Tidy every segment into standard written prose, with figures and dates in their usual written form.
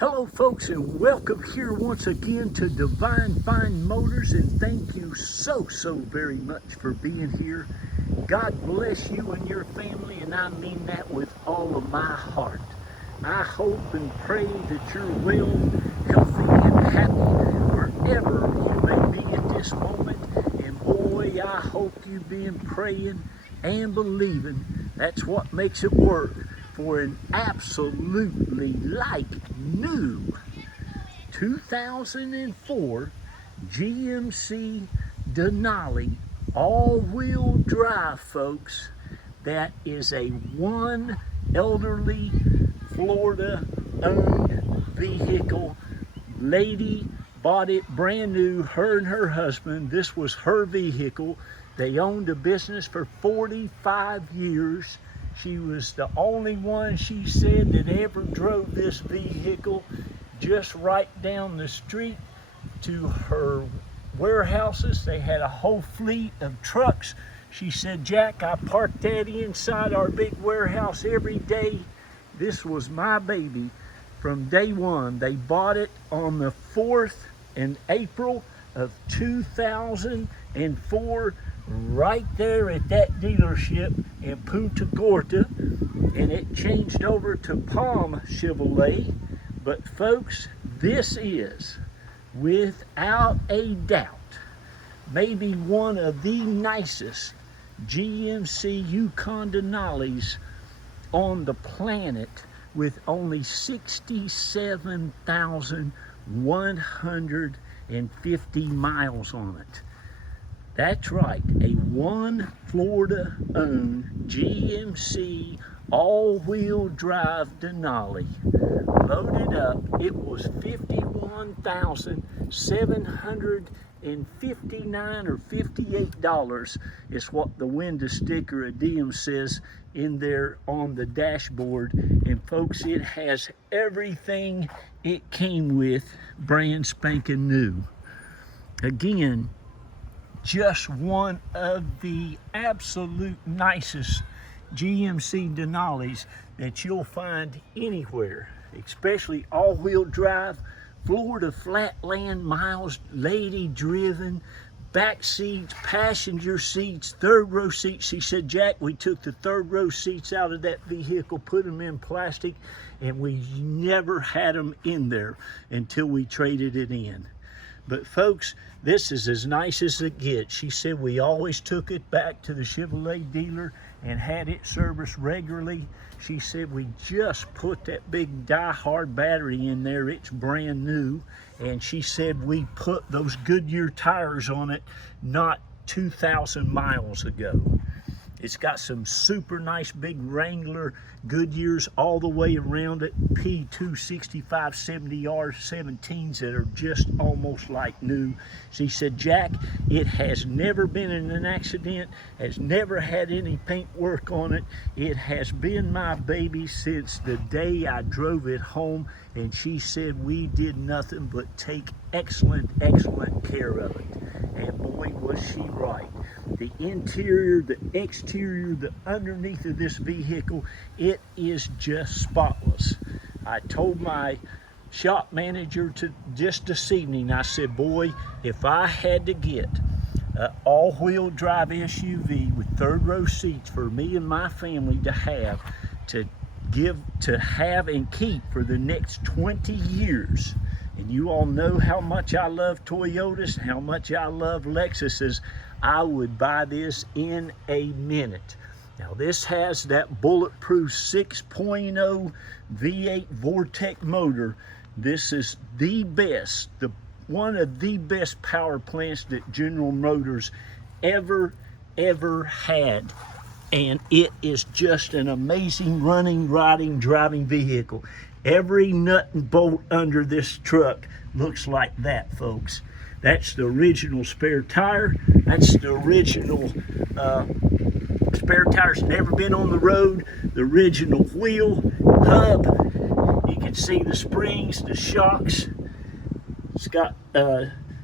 Hello folks, and welcome here once again to Divine Fine Motors, and thank you so very much for being here. God bless you and your family, and I mean that with all of my heart. I hope and pray that you're well, healthy, and happy wherever you may be at this moment. And boy, I hope you've been praying and believing. That's what makes it work for an absolutely like new 2004 GMC Denali all-wheel drive, folks. That is a one elderly Florida owned vehicle. Lady bought it brand new, her and her husband. This was her vehicle. They owned a business for 45 years. She was the only one, she said, that ever drove this vehicle just right down the street to her warehouses. They had a whole fleet of trucks. She said, Jack, I parked that inside our big warehouse every day. This was my baby from day one. They bought it on the 4th in April of 2004, right there at that dealership in Punta Gorda, and it changed over to Palm Chevrolet. But folks, this is without a doubt maybe one of the nicest GMC Yukon Denali's on the planet, with only 67,150 miles on it. That's right, a one Florida owned GMC all-wheel drive Denali. Loaded up, it was $51,759 or $58 is what the window sticker of DM says in there on the dashboard. And folks, it has everything it came with, brand spanking new. Again, just one of the absolute nicest GMC Denali's that you'll find anywhere, especially all-wheel drive, Florida flatland miles, lady driven, back seats, passenger seats, third row seats. She said, Jack, we took the third row seats out of that vehicle, put them in plastic, and we never had them in there until we traded it in. But folks, this is as nice as it gets. She said we always took it back to the Chevrolet dealer and had it serviced regularly. She said we just put that big die-hard battery in there. It's brand new. And she said we put those Goodyear tires on it not 2,000 miles ago. It's got some super nice big Wrangler Goodyears all the way around it, P265 70R17s that are just almost like new. She said, Jack, it has never been in an accident, has never had any paint work on it. It has been my baby since the day I drove it home, and she said we did nothing but take excellent care of it. And boy, was she right. The interior, the exterior, the underneath of this vehicle, it is just spotless. I told my shop manager just this evening, I said, boy, if I had to get an all-wheel drive SUV with third row seats for me and my family to have and keep for the next 20 years, and you all know how much I love Toyotas, how much I love Lexuses, I would buy this in a minute. Now this has that bulletproof 6.0 V8 Vortec motor. This is the best, one of the best power plants that General Motors ever had. And it is just an amazing running, riding, driving vehicle. Every nut and bolt under this truck looks like that, folks. That's the original spare tire. That's the original spare tire's never been on the road. The original wheel, hub. You can see the springs, the shocks. It's got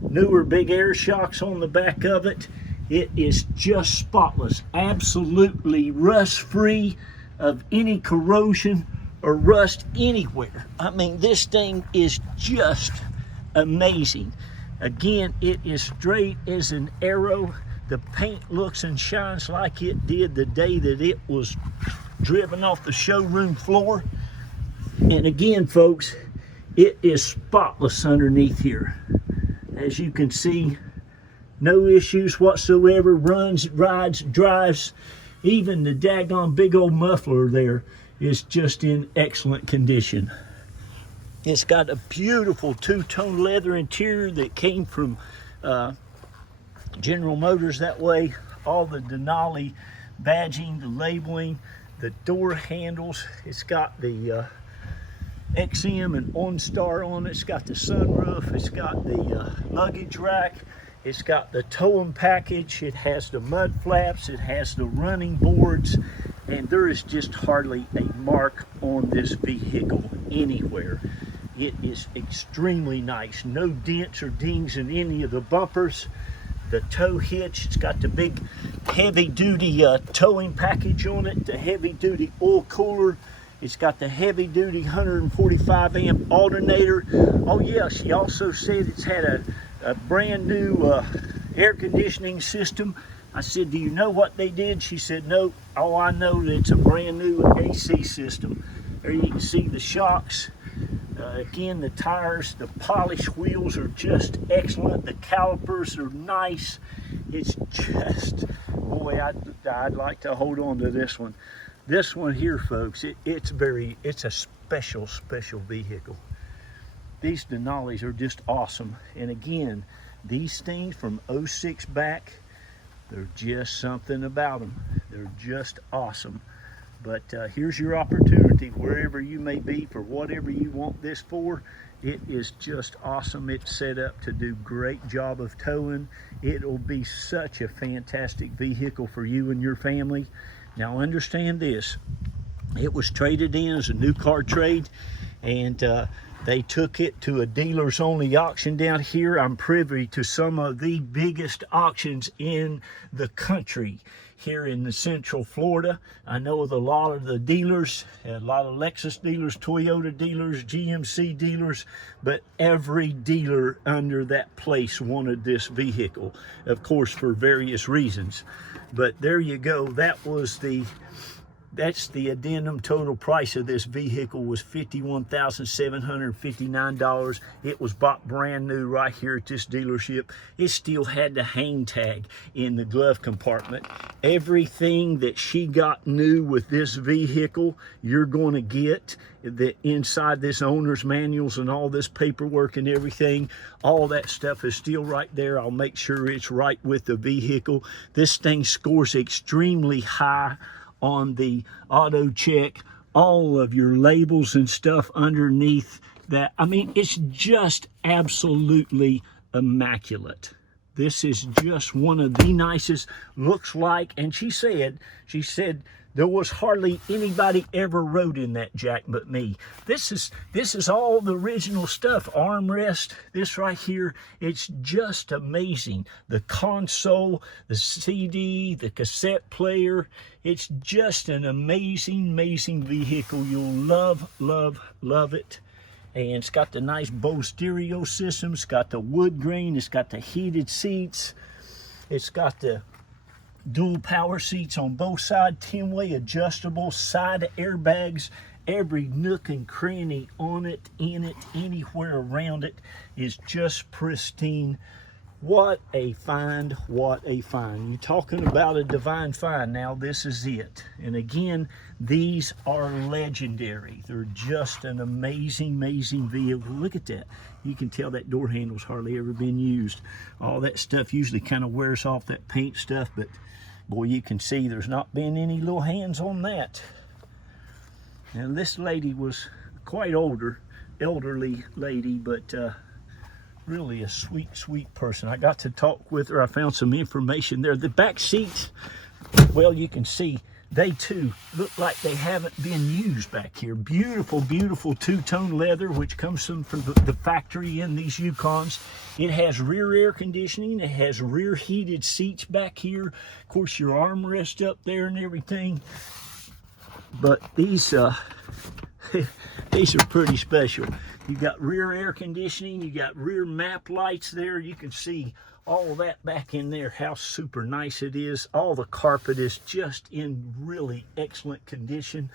newer big air shocks on the back of it. It is just spotless, absolutely rust-free of any corrosion or rust anywhere. I mean, this thing is just amazing. Again, it is straight as an arrow. The paint looks and shines like it did the day that it was driven off the showroom floor. And again, folks, it is spotless underneath here. As you can see, no issues whatsoever. Runs, rides, drives. Even the daggone big old muffler there is just in excellent condition. It's got a beautiful two-tone leather interior that came from General Motors that way. All the Denali badging, the labeling, the door handles. It's got the XM and ONSTAR on it. It's got the sunroof. It's got the luggage rack. It's got the towing package. It has the mud flaps. It has the running boards. And there is just hardly a mark on this vehicle anywhere. It is extremely nice. No dents or dings in any of the bumpers. The tow hitch, it's got the big heavy-duty towing package on it, the heavy-duty oil cooler. It's got the heavy-duty 145 amp alternator. Oh yeah, she also said it's had a brand new air conditioning system. I said, do you know what they did? She said, no. Oh, I know that it's a brand new AC system. There you can see the shocks. Again, the tires, the polished wheels are just excellent. The calipers are nice. It's just, boy, I'd like to hold on to this one. This one here, folks, it's a special vehicle. These Denali's are just awesome. And again, these things from 06 back, they're just something about them. They're just awesome. But here's your opportunity, wherever you may be, for whatever you want this for. It is just awesome. It's set up to do great job of towing. It'll be such a fantastic vehicle for you and your family. Now understand this, it was traded in as a new car trade, and they took it to a dealers only auction down here. I'm privy to some of the biggest auctions in the country here in the Central Florida. I know of a lot of the dealers, a lot of Lexus dealers, Toyota dealers, GMC dealers, but every dealer under that place wanted this vehicle, of course, for various reasons. But there you go. That's the addendum. Total price of this vehicle was $51,759. It was bought brand new right here at this dealership. It still had the hang tag in the glove compartment. Everything that she got new with this vehicle, you're going to get inside this owner's manuals and all this paperwork and everything. All that stuff is still right there. I'll make sure it's right with the vehicle. This thing scores extremely high on the auto check. All of your labels and stuff underneath that. I mean, it's just absolutely immaculate. This is just one of the nicest. Looks like, and she said there was hardly anybody ever rode in that Jack but me. This is all the original stuff. Armrest, this right here, it's just amazing. The console, the CD, the cassette player, it's just an amazing vehicle. You'll love it. And it's got the nice BOSE stereo system. It's got the wood grain. It's got the heated seats. It's got the dual power seats on both sides, 10-way adjustable, side airbags. Every nook and cranny on it, in it, anywhere around it is just pristine. What a find, what a find. You're talking about a divine find. Now this is it. And again, these are legendary. They're just an amazing vehicle. Look at that. You can tell that door handle's hardly ever been used. All that stuff usually kind of wears off, that paint stuff, but boy, you can see there's not been any little hands on that. Now this lady was quite elderly lady, but really a sweet person. I got to talk with her. I found some information there. The back seats, well, you can see they too look like they haven't been used back here. Beautiful two-tone leather, which comes from the factory in these Yukons. It has rear air conditioning. It has rear heated seats back here. Of course, your armrest up there and everything. But these These are pretty special. You got rear air conditioning, you got rear map lights there. You can see all that back in there, how super nice it is. All the carpet is just in really excellent condition.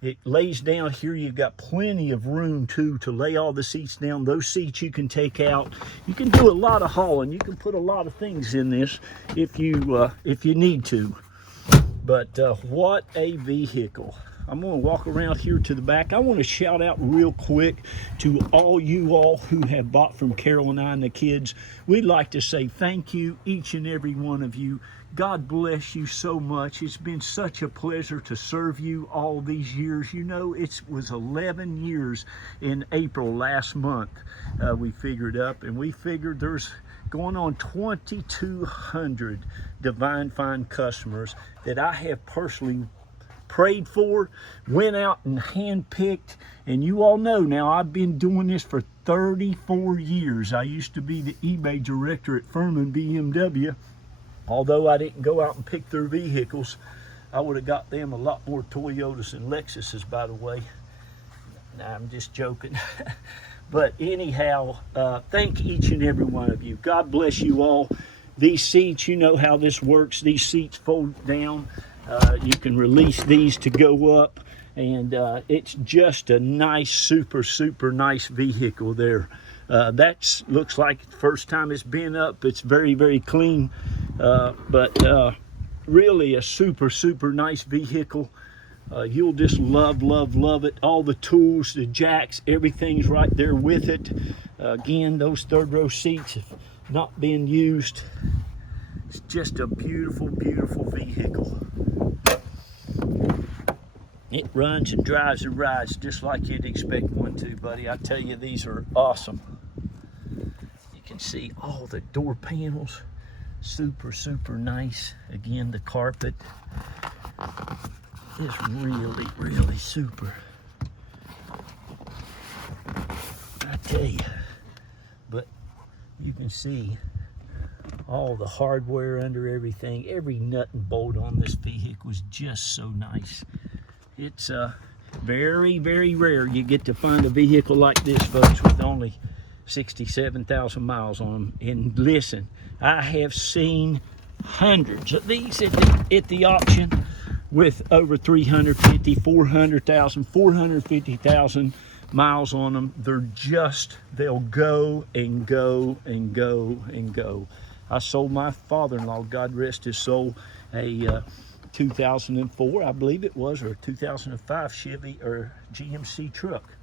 It lays down here. You've got plenty of room too to lay all the seats down. Those seats you can take out. You can do a lot of hauling. You can put a lot of things in this if you need to. But what a vehicle. I'm going to walk around here to the back. I want to shout out real quick to all you all who have bought from Carol and I and the kids. We'd like to say thank you, each and every one of you. God bless you so much. It's been such a pleasure to serve you all these years. You know, it was 11 years in April last month we figured up, and we figured there's going on 2,200 Divine Find customers that I have personally prayed for, went out and handpicked. And you all know now, I've been doing this for 34 years. I used to be the eBay director at Furman BMW. Although I didn't go out and pick their vehicles, I would have got them a lot more Toyotas and Lexuses, by the way. Nah, I'm just joking. But anyhow, thank each and every one of you. God bless you all. These seats, you know how this works. These seats fold down. You can release these to go up, and it's just a nice, super nice vehicle there. That looks like the first time it's been up. It's very clean, but really a super nice vehicle. You'll just love it. All the tools, the jacks, everything's right there with it. Again, those third row seats have not been used. It's just a beautiful vehicle. It runs and drives and rides just like you'd expect one to, buddy. I tell you, these are awesome. You can see all the door panels, super nice. Again, the carpet is really super. I tell you, but you can see all the hardware under everything. Every nut and bolt on this vehicle is just so nice. It's very rare you get to find a vehicle like this, folks, with only 67,000 miles on them. And listen, I have seen hundreds of these at the auction with over 350, 400,000, 450,000 miles on them. They'll go and go and go and go. I sold my father-in-law, God rest his soul, a 2004, I believe it was, or 2005 Chevy or GMC truck.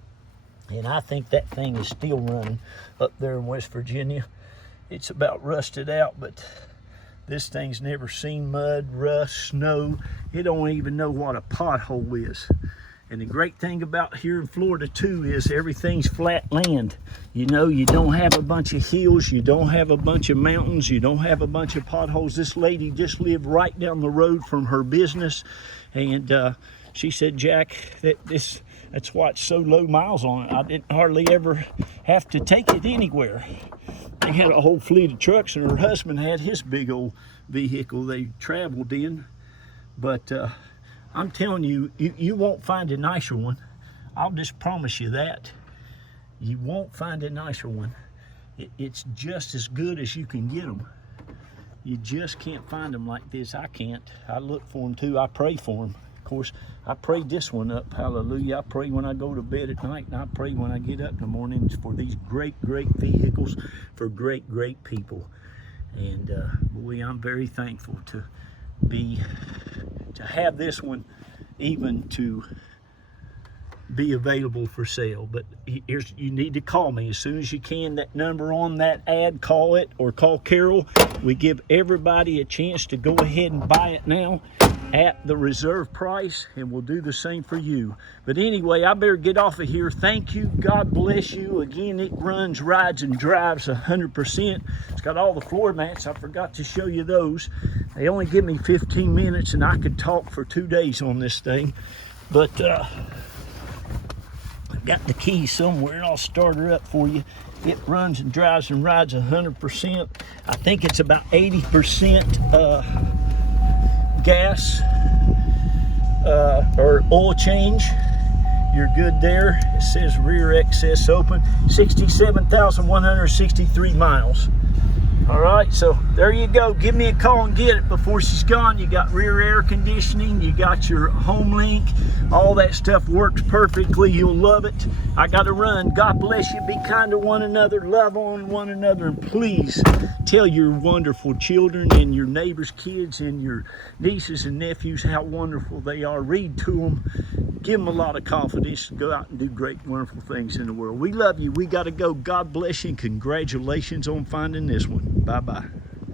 And I think that thing is still running up there in West Virginia. It's about rusted out, but this thing's never seen mud, rust, snow. It don't even know what a pothole is. And the great thing about here in Florida too is everything's flat land. You know, you don't have a bunch of hills, you don't have a bunch of mountains, you don't have a bunch of potholes. This lady just lived right down the road from her business, and she said, Jack, that's why it's so low miles on it. I didn't hardly ever have to take it anywhere. They had a whole fleet of trucks, and her husband had his big old vehicle they traveled in. But I'm telling you, you won't find a nicer one. I'll just promise you that. You won't find a nicer one. It's just as good as you can get them. You just can't find them like this. I can't. I look for them too. I pray for them. Of course, I prayed this one up. Hallelujah. I pray when I go to bed at night, and I pray when I get up in the mornings for these great vehicles, for great people. And boy, I'm very thankful to have this one even to be available for sale. But you need to call me as soon as you can. That number on that ad, call it, or call Carol. We give everybody a chance to go ahead and buy it now at the reserve price, and we'll do the same for you. But anyway, I better get off of here. Thank you. God bless you. Again, it runs, rides, and drives 100%. It's got all the floor mats. I forgot to show you those. They only give me 15 minutes, and I could talk for 2 days on this thing. But I've got the key somewhere, and I'll start her up for you. It runs and drives and rides 100%. I think it's about 80% gas or oil change. You're good there. It says rear excess open. 67,163 miles. All right, so there you go. Give me a call and get it before she's gone. You got rear air conditioning, you got your home link, all that stuff works perfectly. You'll love it. I got to run. God bless you. Be kind to one another, love on one another, and please tell your wonderful children and your neighbors' kids and your nieces and nephews how wonderful they are. Read to them. Give them a lot of confidence to go out and do great, wonderful things in the world. We love you. We got to go. God bless you, and congratulations on finding this one. Bye-bye.